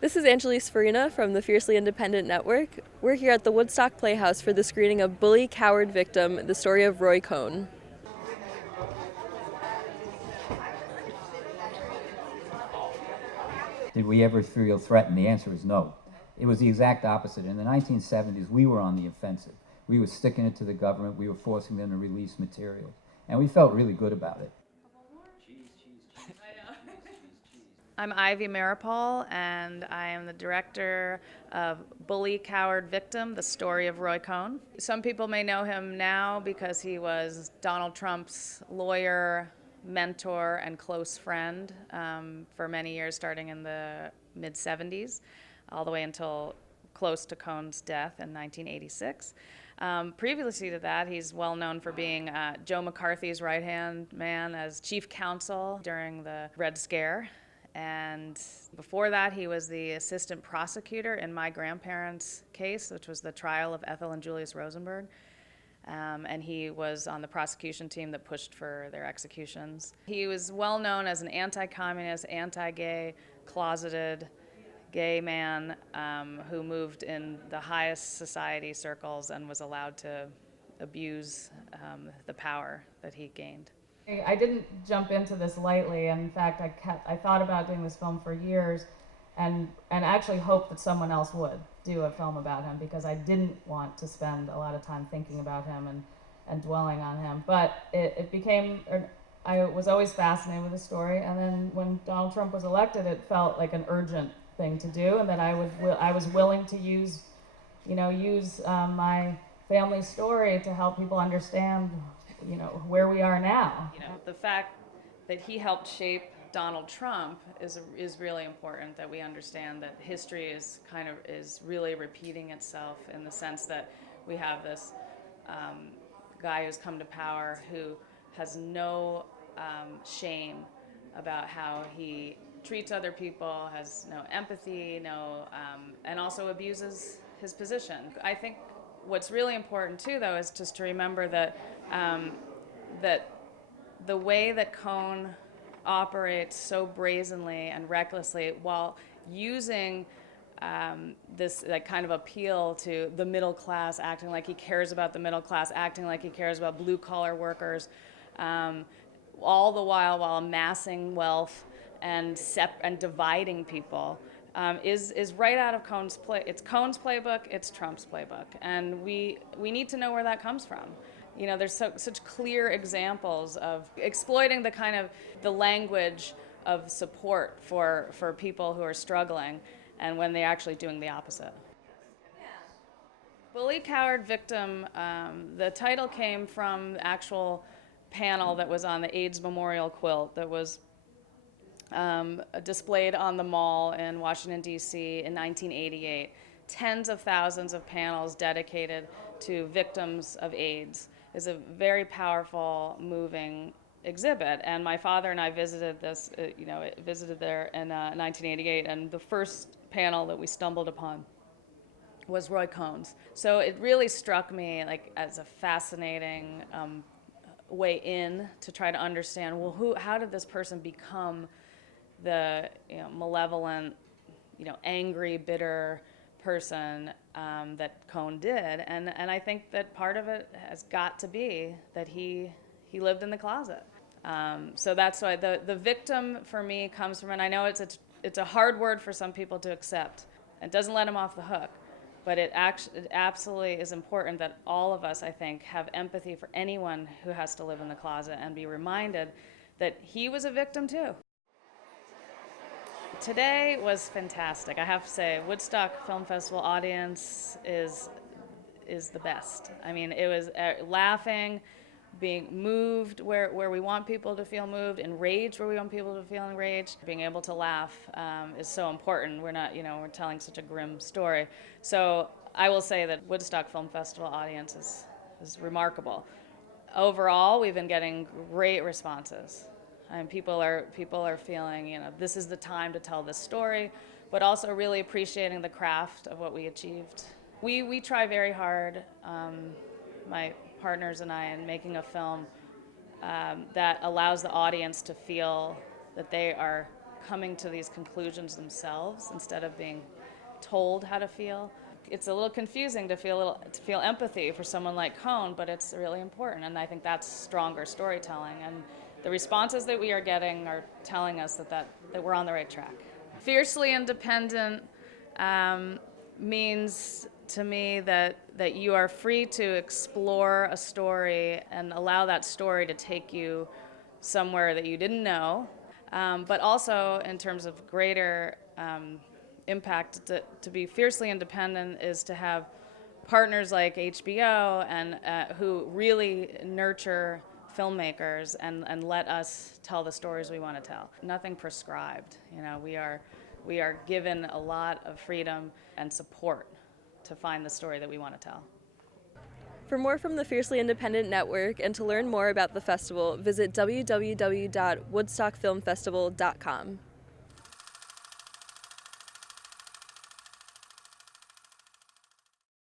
This is Angelise Farina from the Fiercely Independent Network. We're here at the Woodstock Playhouse for the screening of Bully, Coward, Victim, the story of Roy Cohn. Did we ever feel threatened? The answer is no. It was the exact opposite. In the 1970s, we were on the offensive. We were sticking it to the government. We were forcing them to release material. And we felt really good about it. I'm Ivy Meeropol, and I am the director of Bully, Coward, Victim, the story of Roy Cohn. Some people may know him now because he was Donald Trump's lawyer, mentor, and close friend for many years, starting in the mid-70s, all the way until close to Cohn's death in 1986. Previously to that, he's well known for being Joe McCarthy's right-hand man as chief counsel during the Red Scare. And before that, he was the assistant prosecutor in my grandparents' case, which was the trial of Ethel and Julius Rosenberg. And he was on the prosecution team that pushed for their executions. He was well known as an anti-communist, anti-gay, closeted gay man who moved in the highest society circles and was allowed to abuse the power that he gained. I didn't jump into this lightly. In fact, I thought about doing this film for years and actually hoped that someone else would do a film about him, because I didn't want to spend a lot of time thinking about him and dwelling on him. But it became, I was always fascinated with the story, and then when Donald Trump was elected, it felt like an urgent thing to do, and that I was willing to use my family story to help people understand where we are now. The fact that he helped shape Donald Trump is really important, that we understand that history is really repeating itself, in the sense that we have this guy who's come to power who has no shame about how he treats other people, has no empathy, and also abuses his position. I think what's really important too, though, is just to remember that that the way that Cohn operates so brazenly and recklessly, while using this kind of appeal to the middle class, acting like he cares about the middle class, acting like he cares about blue collar workers, all the while amassing wealth and dividing people, is right out of Cohn's play. It's Cohn's playbook. It's Trump's playbook, and we need to know where that comes from. There's such clear examples of exploiting the language of support for people who are struggling, and when they're actually doing the opposite. Bully, Coward, Victim, the title came from the actual panel that was on the AIDS memorial quilt that was displayed on the Mall in Washington, D.C. in 1988. Tens of thousands of panels dedicated to victims of AIDS. Is a very powerful, moving exhibit. And my father and I visited this, visited there in 1988, and the first panel that we stumbled upon was Roy Cohn's. So it really struck me as a fascinating way in to try to understand, well, how did this person become the malevolent, angry, bitter person that Cohn did, and I think that part of it has got to be that he lived in the closet. So that's why the victim for me comes from, and I know it's a hard word for some people to accept. It doesn't let him off the hook, but it absolutely is important that all of us, I think, have empathy for anyone who has to live in the closet and be reminded that he was a victim too. Today was fantastic. I have to say, Woodstock Film Festival audience is the best. I mean, it was laughing, being moved where we want people to feel moved, enraged where we want people to feel enraged. Being able to laugh is so important. We're not, we're telling such a grim story. So I will say that Woodstock Film Festival audience is remarkable. Overall, we've been getting great responses. And people are feeling, this is the time to tell this story, but also really appreciating the craft of what we achieved. We try very hard, my partners and I, in making a film that allows the audience to feel that they are coming to these conclusions themselves instead of being told how to feel. It's a little confusing to feel empathy for someone like Cohn, but it's really important, and I think that's stronger storytelling. And the responses that we are getting are telling us that we're on the right track. Fiercely independent means to me that you are free to explore a story and allow that story to take you somewhere that you didn't know, but also in terms of greater impact, to be fiercely independent is to have partners like HBO and who really nurture filmmakers and let us tell the stories we want to tell. Nothing prescribed. You know, we are given a lot of freedom and support to find the story that we want to tell. For more from the Fiercely Independent Network and to learn more about the festival, visit www.woodstockfilmfestival.com.